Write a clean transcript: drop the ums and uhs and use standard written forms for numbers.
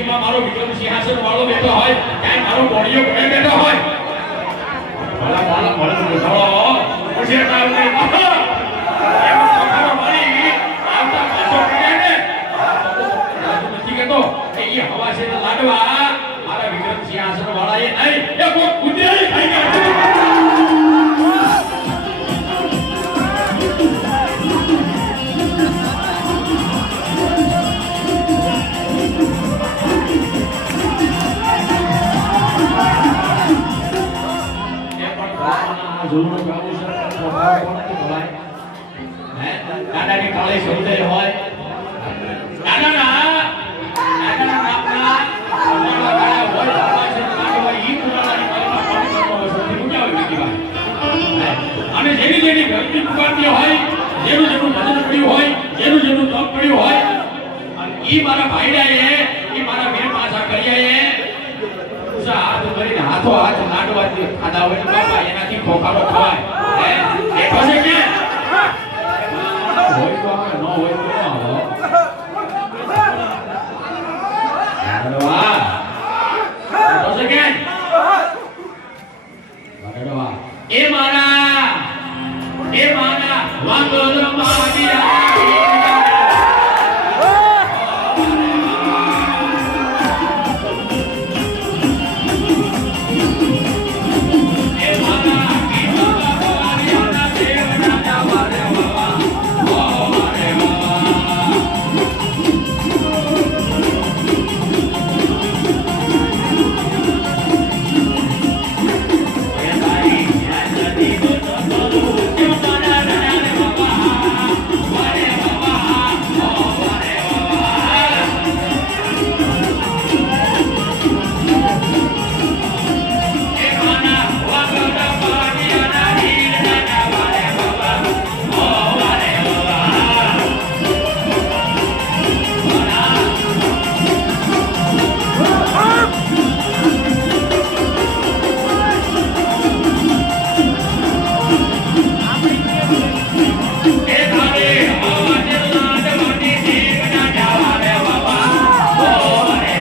બાજુમાં મારો વિક્રમ સિંહાસન વાળો બેઠો હોય ત્યાં મારો બોડીઓ ઘોડે બેઠો હોય ભલા ભલા ભલા બેઠો પછી કારણે એમ ખબર મારી આવતા પાછો પડે ને નથી કેતો કે એ હવા છે લાડવા મારા વિક્રમ સિંહાસન વાળાએ નહીં એ કોઈ કુદરતી ખાઈ ગયા જોડો ગાવું છે પ્રભાવ કોણ કે ભલાય હે દાદાની કાળે સૌંદર્ય હોય દાદાના નામના અમારા ગાયા હોય બાબા છે કાઢવા ઈ પુરાણાની કલમા પાણી કરતો હોય સૌથી મુક્યા હોય બીજી વાત અને જેની જેની ભક્તિ પુકારતી હોય જેનું ભજન પડ્યું હોય જેનું તપ પડ્યું હોય અને ઈ મારા ભાઈડાએ ઈ મારા વીર પાછા કર્યાએ હાથ કરીને હાથો હાથ લાડવાથી ખાધા હોય બાપા એનાથી ખોખાડો ખવાય હે દેખો છે કે હોય તો ન હોય તો ન